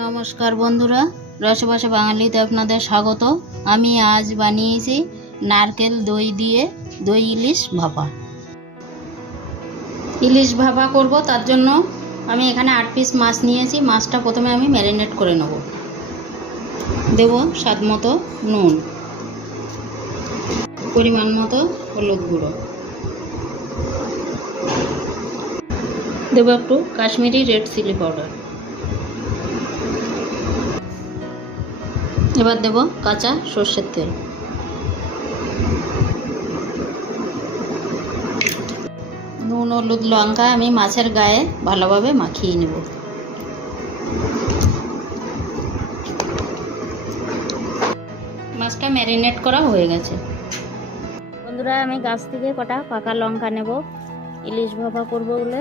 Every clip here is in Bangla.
নমস্কার বন্ধুরা, রসবসে বাঙালিতে আপনাদের স্বাগত। আমি আজ বানিয়েছি নারকেল দই দিয়ে দই ইলিশ ভাপা। ইলিশ ভাপা করব, তার জন্য আমি এখানে 8 পিস মাছ নিয়েছি। মাছটা প্রথমে আমি ম্যারিনেট করে নেব। দেব স্বাদ মতো নুন, পরিমাণ মতো হলুদ গুঁড়ো, দেব একটু কাশ্মীরি রেড চিলি পাউডার। এবার দেব কাঁচা সর্ষের তেল, নুন, হলুদ, লঙ্কা আমি মাছের গায়ে ভালোভাবে মাখিয়ে নেব। মাছটা ম্যারিনেট করা হয়ে গেছে। বন্ধুরা, আমি গাছ থেকে কটা পাকা লঙ্কা নেব ইলিশ ভাপা করব বলে।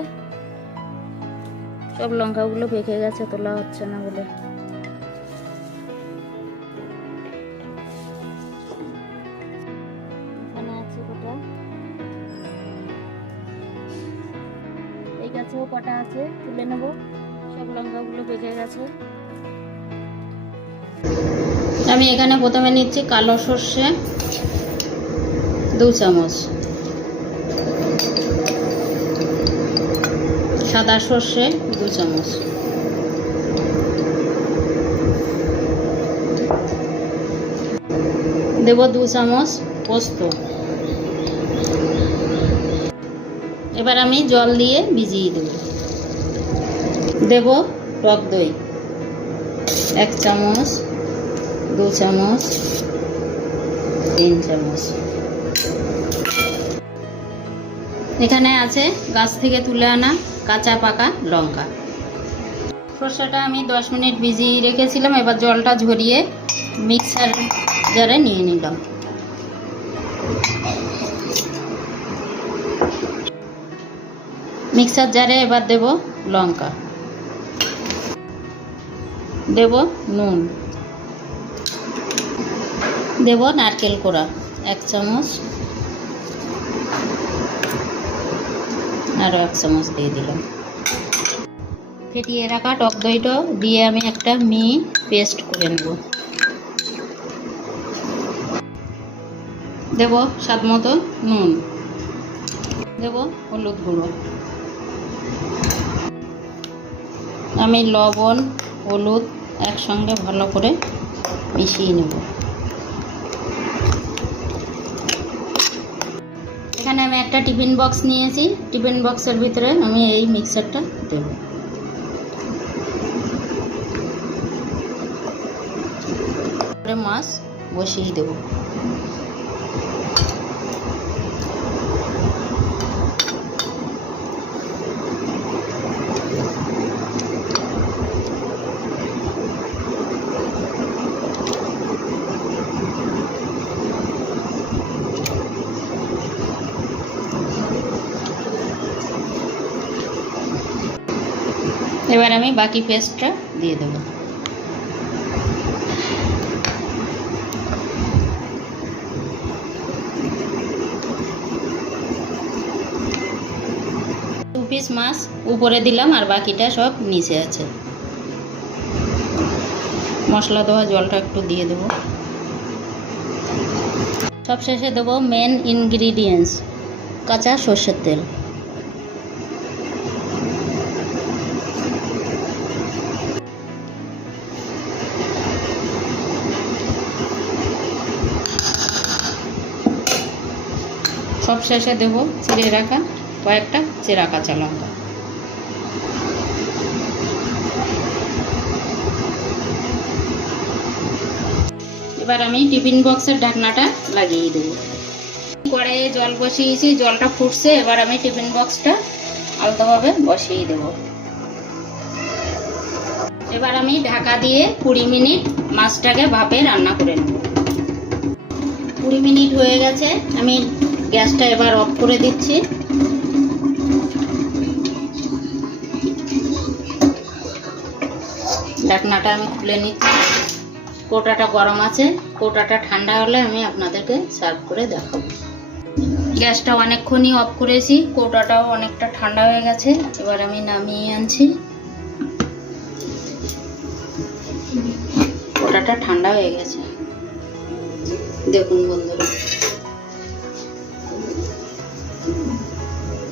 সব লঙ্কাগুলো পেকে গেছে, তোলা হচ্ছে না বলে। এই গাছেও কটা আছে, তুলে নেব। সব লঙ্কাগুলো পেকে গেছে। আমি এখানে প্রথমে নিচ্ছি কালো সর্ষে 2 চামচ, সাদা সর্ষে 2 চামচ, দেব 2 চামচ পোস্ত। এবার আমি জল দিয়ে ভিজিয়ে দেব। দেব টক দই 1 চামচ, 2 চামচ, 3 চামচ। এখানে আছে গাছ থেকে তুলে আনা কাঁচা পাকা লঙ্কা। সর্ষেটা আমি 10 মিনিট ভিজিয়ে রেখেছিলাম। এবার জলটা ঝরিয়ে মিক্সার জারে নিয়ে নিলাম। মিক্সার জারে এবার দেব লঙ্কা, দেব নুন, দেব নারকেল কোড়া 1 চামচ, আরও 1 চামচ দিয়ে দিলাম। ফেটিয়ে রাখা টক দইটা দিয়ে আমি একটা মিহি পেস্ট করে নেব। দেব স্বাদ মতো নুন, দেব হলুদ গুঁড়ো। আমি লবণ হলুদ একসঙ্গে ভালো করে মিশিয়ে নেব। এখানে আমি একটা টিফিন বক্স নিয়েছি। টিফিন বক্সের ভিতরে আমি এই মিক্সারটা দেব। মাছ বসিয়ে দেব। এবার আমি বাকি পেস্টটা দিয়ে দেব। দু পিস মাছ উপরে দিলাম আর বাকিটা সব নিচে আছে। মশলা দেওয়া জলটা একটু দিয়ে দেব। সব শেষে দেব মেন ইনগ্রিডিয়েন্টস কাঁচা সর্ষের তেল। সব শেষে দেব চিড়ে রাখা কয়েকটা চেরা কাঁচা লঙ্কা। এবার আমি টিফিন বক্সের ঢাকনাটা লাগিয়ে দেব। কড়াইয়ে জল বসিয়েছি, জলটা ফুটছে। এবার আমি টিফিন বক্সটা আলতোভাবে বসিয়ে দেব। এবার আমি ঢাকা দিয়ে 20 মিনিট মাছটাকে ভাপে রান্না করে নেব। 20 মিনিট হয়ে গেছে। আমি গ্যাসটা এবার অফ করে দিচ্ছি। ঢাকনাটা আমি খুলে নিচ্ছি। কৌটাটা গরম আছে, কৌটাটা ঠান্ডা হলে আমি আপনাদেরকে সার্ভ করে দেখাবো। গ্যাসটা অনেকক্ষণই অফ করেছি, কৌটাটাও অনেকটা ঠান্ডা হয়ে গেছে। এবার আমি নামিয়ে আনছি। ওটাটা ঠান্ডা হয়ে গেছে। দেখুন বন্ধুরা,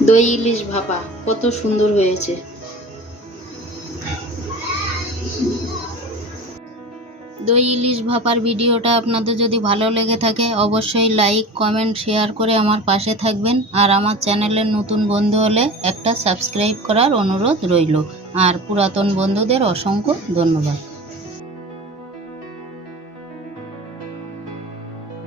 দই ইলিশ ভাপা কত সুন্দর হয়েছে। দই ইলিশ ভাপার ভিডিওটা আপনাদের যদি ভালো লেগে থাকে অবশ্যই লাইক, কমেন্ট, শেয়ার করে আমার পাশে থাকবেন। আর আমার চ্যানেলের নতুন বন্ধু হলে একটা সাবস্ক্রাইব করার অনুরোধ রইল। আর পুরাতন বন্ধুদের অসংখ্য ধন্যবাদ।